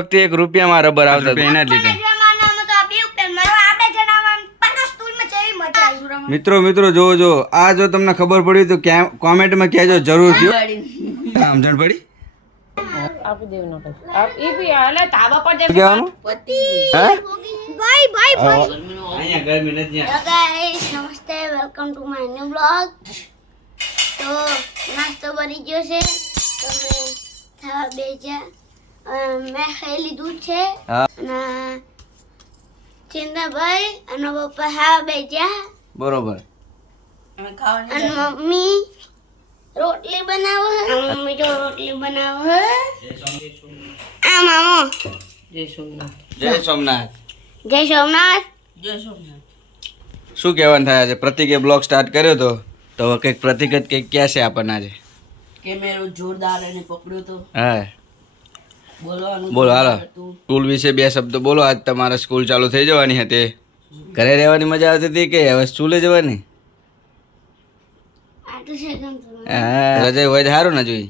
વખતે 1 રૂપિયામાં રબર આવતા એના જ લીધે મિત્રો જો આ જો તમને ખબર પડી તો કોમેન્ટમાં કહેજો જરૂરથી સમજણ પડી आप देव नोटिस आप ये भी आले ताबा पर जैसे કહેવાનું पति હે ભાઈ અહીંયા ગરમી નથી ગાઈસ નમસ્તે welcome to my new blog તો નાસ્તો બની ગયો છે તો મેં ખાવા બેસ્યા મેં ખાઈ લીધું છે હા અને ચિંતાભાઈ અને પપ્પા ખાવા બેસ્યા બરોબર અને મમ્મી રોટલી બનાવે મમ્મી જો રોટલી બનાવે આ મામો जय सोमनाथ જય સોમનાથ જય સોમનાથ जय सोमनाथ શું કહેવાનું થાય આજે પ્રતિકે બ્લોગ સ્ટાર્ટ કર્યો તો કંઈક પ્રતિક જ કંઈક ક્યાં છે આપણને આજે કે મેરો જોરદાર એને પકડ્યો તો હા બોલવાનું બોલો હાલો સ્કૂલ વિશે 2 શબ્દો બોલો આજ તમારે સ્કૂલ ચાલુ થઈ જવાની હતી ઘરે રહેવાની મજા આવતી હતી કે હવે સ્કૂલે જવાની આ તો છે ગમ હા રજા હોય તો સારું ને જોઈ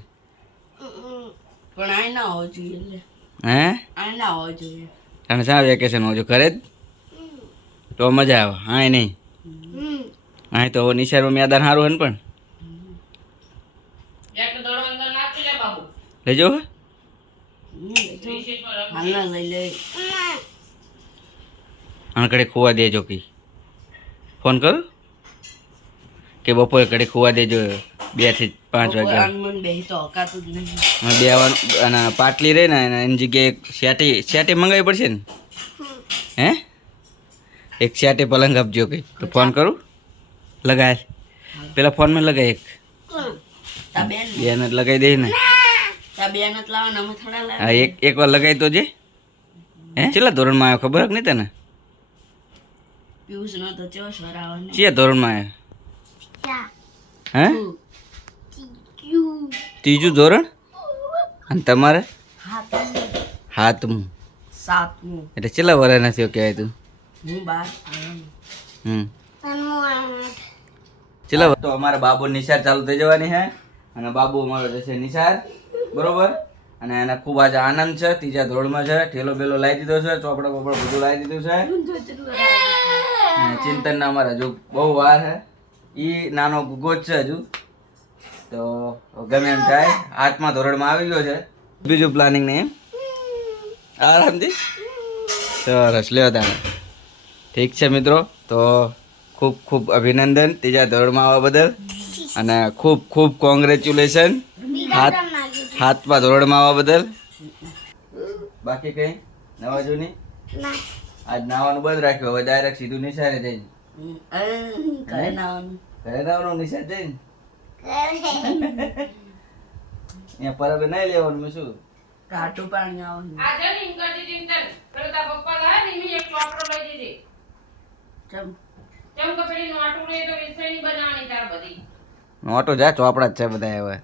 પણ આ ના હોવો જોઈએ એટલે હે આ ના હોવો જોઈએ અને શા વેકેશન હોય ઘરે જ તો મજા આવે હા નહીં હા તો હવે નિશાળમાં મેદાન સારું હે ને પણ એક દોડો અંદર નાખી લે બાબુ લેજો હાલના લઈ લે અને કડે ખોવા દેજો કે ફોન કરું કે બપોરે કડે ખોવા દેજો 2 થી 5 વાગ્યા અનમન બેહી તો હકાતું જ નહીં બે અને પાટલી રહી ને એની જગ્યાએ શેટી મંગાવી પડશે ને હે એક શેટી પલંગ આપજો કંઈ તો ફોન કરું લગાય પેલા ફોનમાં લગાય એક તા બેન બેને લગાવી દે ને તા બેન જ લાવવાના અમે થોડા લાવ હા એક વાર લગાવી તો જે હે કેટલા ધોરણમાં આવ્યો ખબર જ નહીં તને પિયુષ નો તો ચેવો સ્વર આવે કયા ધોરણમાં આવ્યો ક્યાં હે ત્રીજું ધોરણ અને તમારે હાથમું સાતમું એટલે કેટલા વર્ષના થયો કહેવાય તું હું 12 ચલો તો અમારા બાબુ નિશાળ ચાલુ થઈ જવાની છે અને બાબુ અમારો જશે નિશાળ બરોબર અને એને ખૂબ આજે આનંદ છે 3જા ધોરણમાં છે ઠેલો બેલો લાવી દીધો છે ચોપડા બોપડા બધું લાવી દીધું છે અને ચિંતનના અમારા હજુ બહુ વાર છે ઈ નાનો ગુગો જ છે હજુ તો ગમે એમ થાય 8મા ધોરણમાં આવી ગયો છે બીજું પ્લાનિંગ નહીં આરામથી સરસ લ્યો તારે ઠીક છે મિત્રો તો ખૂબ ખૂબ અભિનંદન 3જા ધોરણમાં આવવા બદલ અને ખૂબ ખૂબ કોંગ્રેચ્યુલેશન 7મા ધોરણમાં આવવા બદલ બાકી કંઈ નવા જૂની ના આજ નાવાનું બંધ રાખ્યું હવે ડાયરેક્ટ સીધું નિશાળે જઈને કરે નાવાનું ઘરે નાવાનું નિશાળ જઈને અહીંયા પરબે નહીં લેવાનું મેં શું ટાટું પાણી આવવાનું આજે ની કરતી ચિંતન કરતા પપ્પા લાય ને મી એક ચોપડો લઈ દીધી ચમ ચમ કે પેલી નોટું રે તો વિષયની બનાવવાની તાર બધી નોટો જા ચોપડા જ છે બધા હવે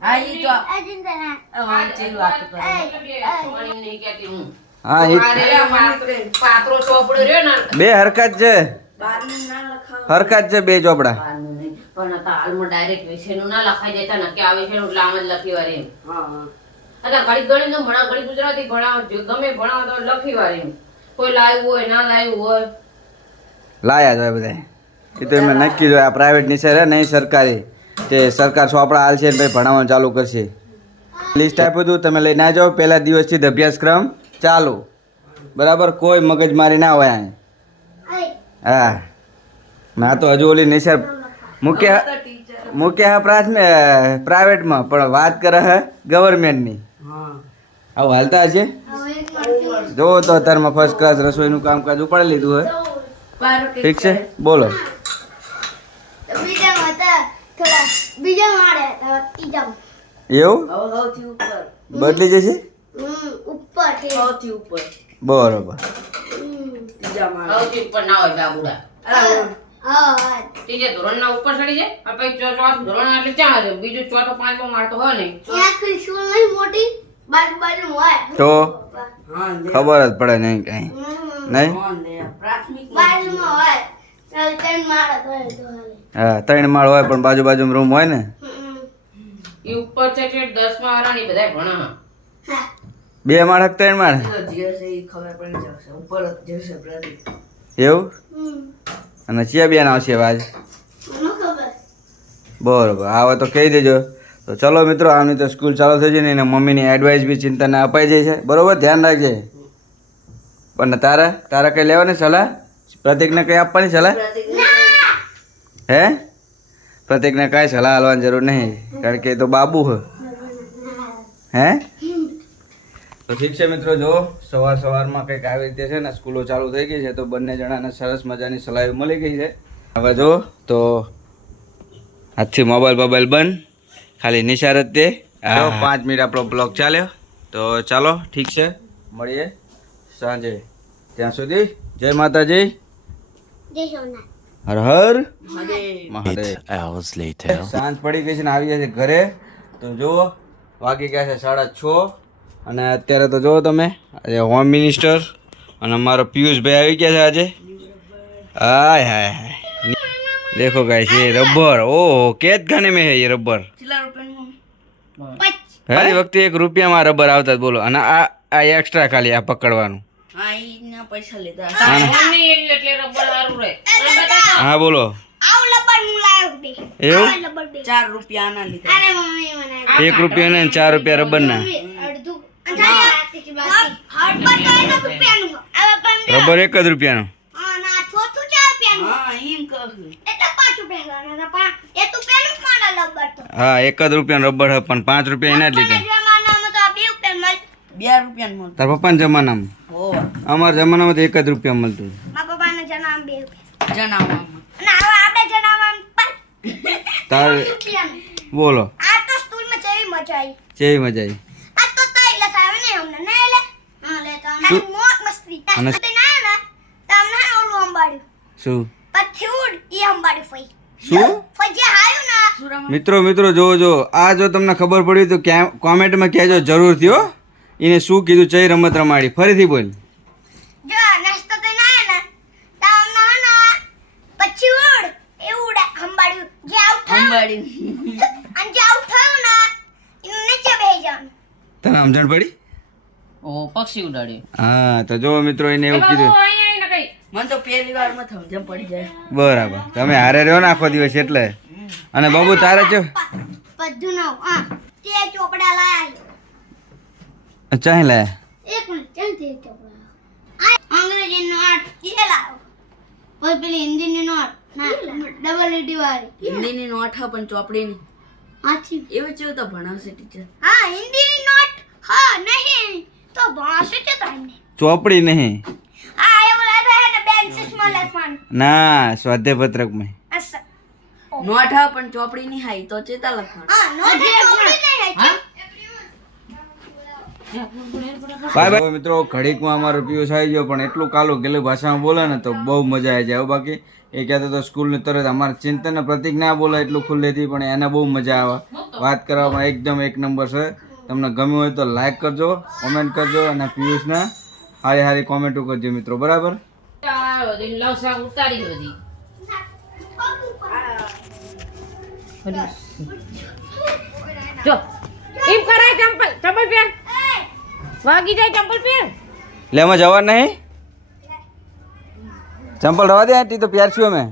આ ઈ તો આ ચિંતા ચીલ વાત કરે છોકરી નહીં કહેતી હું હા એ અરે પાત્રો ચોપડો રહ્યો ને બે હરકત છે બારનું ના લખાવ હરકત છે બે ચોપડા બારનું નહીં પણ આ હાલમાં ડાયરેક્ટ વિષયનું ના લખાઈ દેતા ને કે આ વિષયનું એટલે આમ જ લખી વાળી એમ હા અને ઘડી ગણિત નું ભણાવ ઘડી ગુજરાતી ભણાવ જે ગમે ભણાવ તો લખી વાળી એમ કોઈ લાવ્યું હોય ના લાવ્યું હોય લાયા જ હોય બધા એ તો એમને નક્કી જ હોય આ પ્રાઇવેટ નિશાળ નહીં સરકારી તે સરકાર ચોપડા હાલ છે ભાઈ ભણાવવાનું ચાલુ કરશે લિસ્ટ આપ્યું હતું તમે લઈને આ જાઓ પહેલા દિવસથી જ અભ્યાસક્રમ ચાલુ બરાબર કોઈ મગજમારી ના હોય અહીં હા ના તો હજુ ઓલી નિશાળ મૂક્યા પ્રાઇવેટમાં પણ વાત કરે હે ગવર્મેન્ટની હા આવું હાલતા હશે જો તો અત્યારમાં ફર્સ્ટ ક્લાસ રસોઈનું કામકાજ ઉપાડી લીધું હોય ઠીક છે બોલો બીજા હતા થોડા બીજા માળે ત્રીજા એવું સૌથી ઉપર બદલી જશે ઉપર છે સૌથી ઉપર બરોબર ત્રીજા માળે સૌથી ઉપર ના હોય બાબુડા હા ત્રીજે ધોરણ ના ઉપર ચડી જાય આ પછી ચોથું ધોરણ એટલે ક્યાં આવે બીજું ચોથો પાંચમો માળ તો હોય નહીં આખી સ્કૂલ નહીં મોટી બાજુ હોય તો હા લે ખબર જ પડે નહીં કઈ નહીં હા લે પ્રાથમિક બાજુમાં હોય ત્રણ માળ હોય તો હાલે હા 3 માળ હોય પણ બાજુમાં રૂમ હોય ને એ ઉપર છે કે 10મા વાળાની બધાય ભણા હા 2 માળ 3 માળ જે છે એ ખબર પડી જશે ઉપર જ જશે પ્રતિક. એવું? અને ચિયા બેન આવશે આજ? મને ખબર. બરોબર, આવે તો કહી દેજો. તો ચલો મિત્રો, આની તો સ્કૂલ ચાલુ થઈ જાય ને, એના મમ્મીની એડવાઇસ બી ચિંતાને અપાઈ જાય છે. બરોબર, ધ્યાન રાખજે. પણ તારા કંઈ લેવાની સલાહ? પ્રતિકને કંઈ આપવાની સલાહ? હે? પ્રતિકને કાંઈ સલાહ આપવાની જરૂર નહીં, કારણ કે એ તો બાબુ હે. હે? તો ઠીક છે મિત્રો, જો સવારમાં કંઈક આવી રીતે છે ને સ્કૂલો ચાલુ થઈ ગઈ છે, તો બંને જણાને સરસ મજાની સલાહ મળી ગઈ છે. હવે જો તો આજથી મોબાઈલ બંધ, ખાલી નિશાર જ તે. 5 મિનિટ આપણો બ્લોગ ચાલ્યો. તો ચાલો ઠીક છે, મળીએ સાંજે. ત્યાં સુધી જય માતાજી, જય સોમનાથ. હર હર મહાદેવ. મહાદેવ. સાંજ પડી ગઈ છે ને આવી ગયા છે ઘરે. તો જુઓ વાગી ગયા છે 6:30 અને અત્યારે તો જુઓ તમે આજે હોમ મિનિસ્ટર અને અમારો પિયુષભાઈ આવી ગયા છે આજે. હાય હાય હાય, देखो गाइस ये रबर, ओह केत खाने में है ये रबर. हर वक्त 1 રૂપિયામાં રબર આવતા જ બોલો. અને આ એક્સ્ટ્રા ખાલી આ પકડવાનું. હા ઈના પૈસા લીધા. મમ્મી એવી એટલે રબર સારું રહે. હા બોલો. આવ લબર હું લાવ્યો બે. એવું? લબર બે. 4 રૂપિયા આના લીધા. અરે મમ્મી મને 1 રૂપિયા ને 4 રૂપિયા રબરના. અડધું અંધારી બાકી. હરબર તો એનો રૂપિયાનું. હવે પણ રબર 1 જ રૂપિયાનું. હા ના ચોથું 4 રૂપિયાનું. હા એમ કહું. એટલે 5 રૂપિયાનું. એ તો પેલું મારા લબર તો. હા 1 જ રૂપિયાનું રબર હે, પણ 5 રૂપિયા એના જ લીધા. જમાનામાં તો આ 2 રૂપિયા મળે. 2 રૂપિયા મળે. તાર પપ્પાના જમાનામાં? હો અમારા જમાનામાં તો 1 જ રૂપિયા મળતું. મારા પપ્પાના જનામ 2 રૂપિયા. જણાવવામાં. અને હવે આપણે જનામ 5 તાર રૂપિયાનું. બોલો આ તો સ્કૂલમાં કેવી મજા આવી. કેવી મજા આવી? આ તો તઈ લસાવે ને અમને નહીં લે. હા લે તો અમને મોજ મસ્તી. અને તો ના ના તો અમને ઓલું અંબાડ્યું. શું પછી ઉડ ઈ અંબાડ્યું ફઈ. શું? ફઈ હાયું ના. મિત્રો જો આ જો તમને ખબર પડી તો કોમેન્ટમાં કહેજો જરૂરથી હો. એને શું કીધું, ચઈ રમત રમાડી, ફરીથી બોલ. જો નાસ્તો તો ના ના તો અમને ના પછી ઉડ એ ઉડ અંબાડ્યું. જે આઉટ થયું અંબાડી. અને જે આઉટ થયું ના એને નીચે બેહી જવાનું. તને સમજણ પડી? ઓ પક્ષી ઉડાડ્યું. હા તો જો મિત્રો એને એવું કીધું. અહીંયા કઈ મને તો પહેલી વારમાં સમજણ પડી જાય. બરાબર, તમે હારે રહ્યો ને આખો દિવસ એટલે. અને બાબુ તારે છે બધું ના હા તે ચોપડા લાયા. ચાહે લાયા? એક મિનિટ ચાલ તે ચોપડા. આ અંગ્રેજી નોટ કે લાવો. કોઈ પેલી હિન્દીની નોટ ના ડબલ લીટી વાળી. હિન્દીની નોટ હા પણ ચોપડીની. હાચી. એવું જેવું તો ભણાવશે ટીચર. હા હિન્દીની નોટ હા નહીં તો ભાષા છે તમને. ચોપડી નહીં, હા એવું લાગે છે ને બેન્ચીસમાં લખવાનું. ના સ્વાધ્યાય પત્રકમાં. અસર. નોટ હા પણ ચોપડીની હાઈ તો ચેતા લખવાનું. હા નોટ એ ચોપડી નહીં હાચી. બાય બાય મિત્રો, ઘડીકમાં અમારો પિયુષ આવી ગયો, પણ એટલું કાલું ગેલું ભાષામાં બોલે ને તો બહુ મજા આવી જાય. બાકી એ કહેતો તો સ્કૂલની તરત અમારે ચિંતનને પ્રતિક ના બોલે એટલું ખુલ્લેથી, પણ એને બહુ મજા આવે. વાત કરવામાં એકદમ 1 નંબર છે. તમને ગમ્યું હોય તો લાઈક કરજો, કોમેન્ટ કરજો અને પિયુષને સારી કોમેન્ટો કરજો મિત્રો, બરાબર? લવસા ઉતારી બધી. જો એમ કરાય ચંપલ પહેર. વાગી જાય ચંપલ પહેર. લે એમાં જવા નહીં, ચંપલ રવા દે, આંટી તો પ્યાર છું અમે.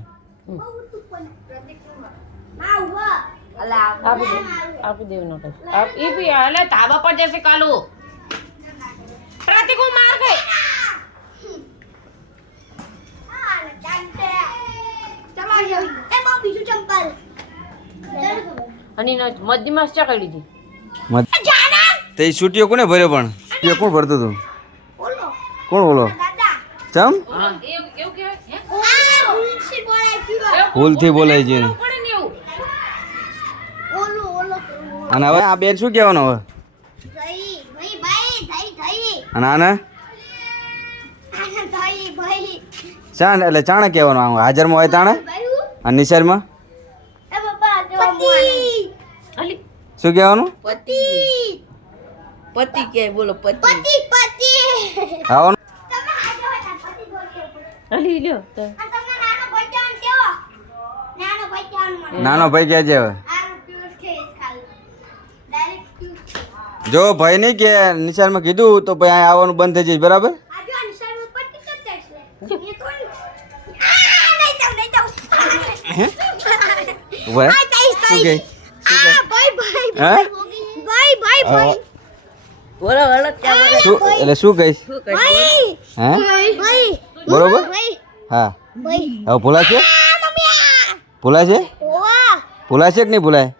ના ઉભા. આપી દેવું નોટ. એ બી અલે તાબા પર જશે કાલુ. પ્રતિક માર ગઈ. હા ને ચાલતે. ચલો જાવ. એ બહુ બીજું ચંપલ. અને મધ્યમાં ચા કરી દીધી. જાના. તે છૂટીઓ કોને ભર્યો? પણ છૂટીઓ કોણ ભરતું હતું? બોલો. કોણ બોલો? દાદા. ચમ એવું કહેવાય હે? આ ભૂલથી બોલાય છે. ભૂલથી બોલાય છે. પડે ને એવું. ઓલો. અને હવે આ બેન શું કહેવાનું હવે? ભાઈ. અને આને ભાઈ. ચાણ એટલે ચાણે કહેવાનું. આમ હાજરમાં હોય તાણે અને નિશાળમાં એ બાબા જો પતિ. અલી શું કહેવાનું? પતિ. પતિ કે બોલો પતિ. પતિ. આવવાનું. તમે હાજો હતા પતિ બોલ્યો. અલી લ્યો તો આ તમને નાનો ભાઈ જાન કેવો? નાનો ભાઈ જાન મને. નાનો ભાઈ કહેજે હવે. આ રૂપિયો છે ખાલી. ડાયરેક્ટ જો ભાઈ નહીં કે નિશાળમાં કીધું તો ભાઈ અહીંયા આવવાનું બંધ થઈ જઈશ બરાબર આજે આ નિશાળમાં પટ્ટી કરતા એટલે એ તો નહીં જાવ ઉભા રહે. શું કહે ભાઈ ભાઈ હા ભાઈ ભાઈ ભાઈ બોલો બોલો ક્યાં બોલે શું એટલે શું કહીશ ભાઈ હા ભાઈ બરોબર ભાઈ હા ભાઈ હવે ભૂલા છે ભૂલા છે ઓવા ભૂલા છે કે નહીં ભૂલાય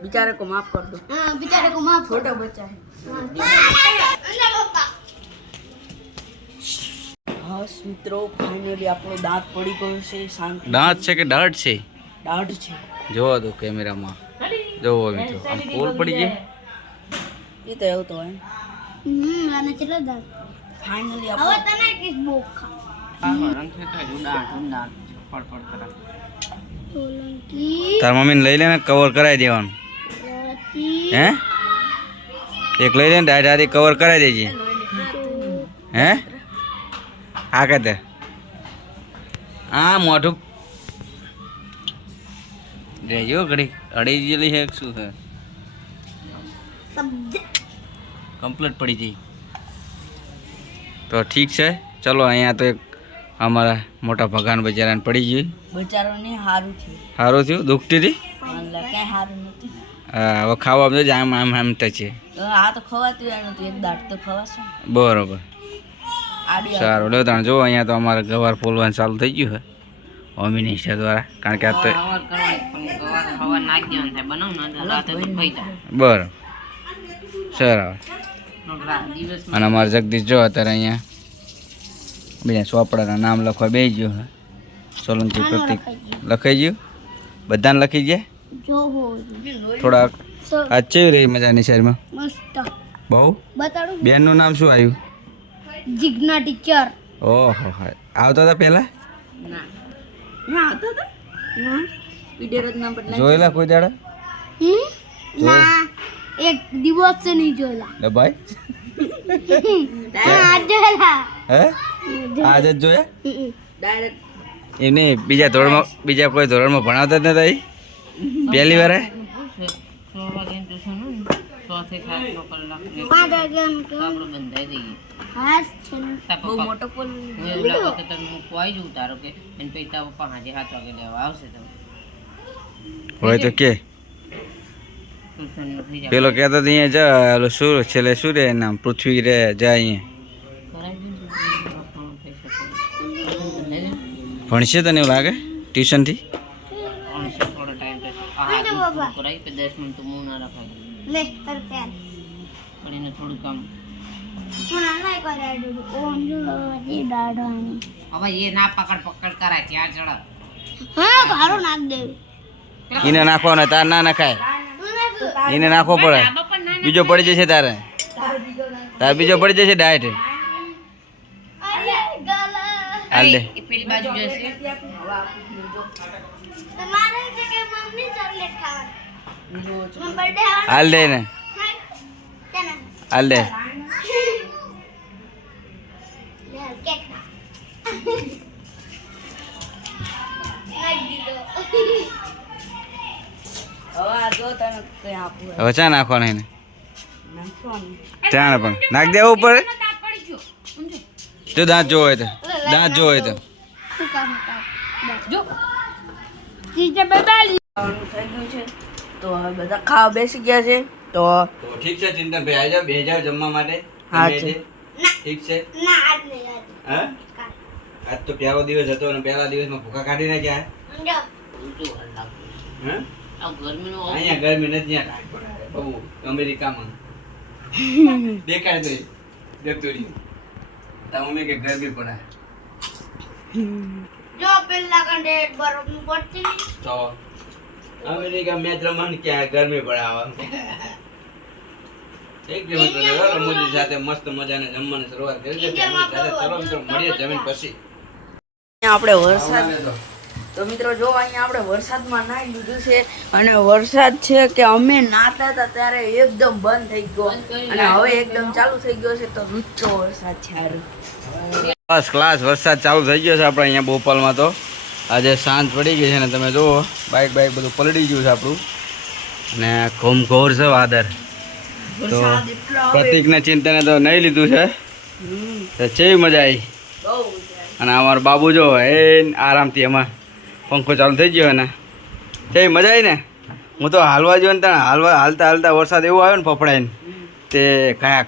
बेचारे को माफ कर दो हाँ बेचारे को माफ छोटा बच्चा है बस મિત્રો ફાઇનલી આપણો દાંત પડી ગયો છે શાંત દાંત છે કે દાઢ છે દાઢ છે જોવો તો કેમેરામાં જોવો મિત્રો આમ ફૂલ પડી ગઈ એ તો એવું તો હોય આને ચલો દા ફાઇનલી હવે તને કિસ બોક ખા સોલંકી તાર મમ્મીને લઈ લે ને કવર કરાવી દેવાનું રતી હે એક લઈ લે ને ડાયરી કવર કરાવી દેજે હે આ કહેતે આ મોઢું રેજો ઘડી અડી ગયેલી છે કે શું છે કમ્પ્લીટ પડી જઈ તો ઠીક છે ચલો અહીંયા તો એક અમારા મોટા ભગવાન બજારાને પડી ગઈ બચારોને હારું છે સારું થયું દુખતી હતી એટલે કઈ હારું નથી હા હવે ખાવા બધું જ આમ આમ આમ છે આ તો ખવાતું એનું તો એક દાંત તો ખવાશે બરોબર આડી સારું લો તાણ જો અહીંયા તો અમારે ગવાર ફોલવાનું ચાલુ થઈ ગયું છે હોમ મિનિસ્ટર દ્વારા કારણ કે આ તો બરાબર સર અને અમારે જગદીશ જો અત્યારે અહીંયા બીજા ચોપડાના નામ લખવા બેસી ગયો છે સોલંકી પ્રતિક લખાઈ ગયું બધાને લખી ગયા જો હો થોડાક આજ કેવી રહી મજાની શહેરમાં મસ્ત બહુ બતાડું બેનનું નામ શું આવ્યું જીજ્ઞા ટીચર ઓહો હા આવતા હતા પહેલાં ના આવતો તો વિડિયો રત્ન બદલાય જોયેલા કોઈ દાડા ના એક દિવસ से नहीं જોયેલા લે ભાઈ આ જોયેલા હે આજે જ જોયા ડાયરેક્ટ એમ નહીં બીજા ધોરણમાં બીજા કોઈ ધોરણમાં ભણાવતા જ નતા પહેલી વાર 5 વાગ્યાનું કે હાસ છે ને બહુ મોટો પોલ હોય તો કે પેલો કહેતો તો અહીંયા જા ઓલો શું છેલ્લે શું રે નામ પૃથ્વી રે જા અહીંયા ભણશે તને એવું લાગે ટ્યુશનથી લે તર પેન હું ના કરાડું ઓમ જો જી દાડાની હા ગારો નાખ દે એને નાખવાનો તાર ના નખાય એને નાખવો પડે બીજો પડી જશે તારે તાર બીજો પડી જશે ડાયટ અરે ગલા હાલ દે પેલી બાજુ જશે તમારે છે કે મમ્મી ચોકલેટ ખાવા મમ બર્થડે હાલ દે ને હાલ દે કેક હવે આ જો તને કઈ આપું હવે ચા નાખવાનો એને નાખવાનું ચા પણ નાખ દેવું પડે જો દાંત જોવો હોય તો દાંત જોવો હોય તો શું કામ જો ટીચર બેબાલી ખાવાનું થઈ ગયું છે તો હવે બધા ખાવા બેસી ગયા છે તો ઠીક છે ચિંતનભાઈ આવી જાવ બે જાવ જમવા માટે હા છે ઠીક છે ના આજ નહીં આજ હા આજ તો પહેલો દિવસ હતો અને પહેલા દિવસમાં ભૂખા કાઢી નાખ્યા જો હે ગરમીનો અહીંયા ગરમી નથી ત્યાં કાઢ પડે બહુ અમેરિકામાં દેખાય તો દેખતો રહ્યું તમે કે ગરમી પડે જો પેલા કંડેટ બરફ નું પડતી નહીં તો અમેરિકા મેચ રમવાની ક્યાં ગરમી પડે આવા એક દિવસ રમૂજી સાથે મસ્ત મજાને જમવાની શરૂઆત કરી છે ફેમિલી સાથે ચલો મિત્રો મળીએ જમીન પછી આપણે વરસાદ તો મિત્રો જો અહીંયા આપણે વરસાદમાં નાહી લીધું છે અને વરસાદ છે કે અમે નાતા હતા ત્યારે એકદમ બંધ થઈ ગયો અને હવે એકદમ ચાલુ થઈ ગયો છે તો રૂચો વરસાદ છે હારું. બસ ક્લાસ વરસાદ ચાલુ થઈ ગયો છે આપણે અહીંયા બોપલમાં તો આજે સાંજ પડી ગઈ છે ને તમે જુઓ બાઇક બધું પલળી ગયું છે આપણું અને ઘોમઘોર છે વાદળ વરસાદ એટલો આવે પ્રતિકને ચિંતને તો નહીં લીધું છે તો કેવી મજા આવી બહુ મજા આવે. અને અમારો બાબુ જો એ આરામથી એમાં પંખો ચાલુ થઈ ગયો ને કેવી મજા આવી ને હું તો હાલવા ગયો ને ત્યાં હાલતા હાલતા વરસાદ એવો આવ્યો ને ફફડાઈને તે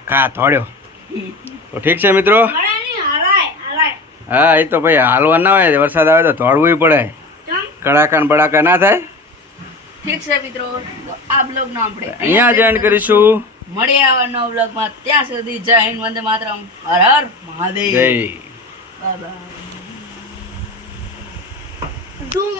કા થોડ્યો તો ઠીક છે મિત્રો હા એ તો ભાઈ હાલવા ના હોય વરસાદ આવે તો દોડવું પડે કડાકા ને બડાકા ના થાય ઠીક છે મિત્રો તો આ બ્લોગ નો આપણે અહીંયા જ એન્ડ કરીશું મળીએ આવા નવા બ્લોગ માં. ત્યાં સુધી જય હિન્દ, વંદે માતરમ, હર હર મહાદેવ. જય બાય બાય. ધૂમ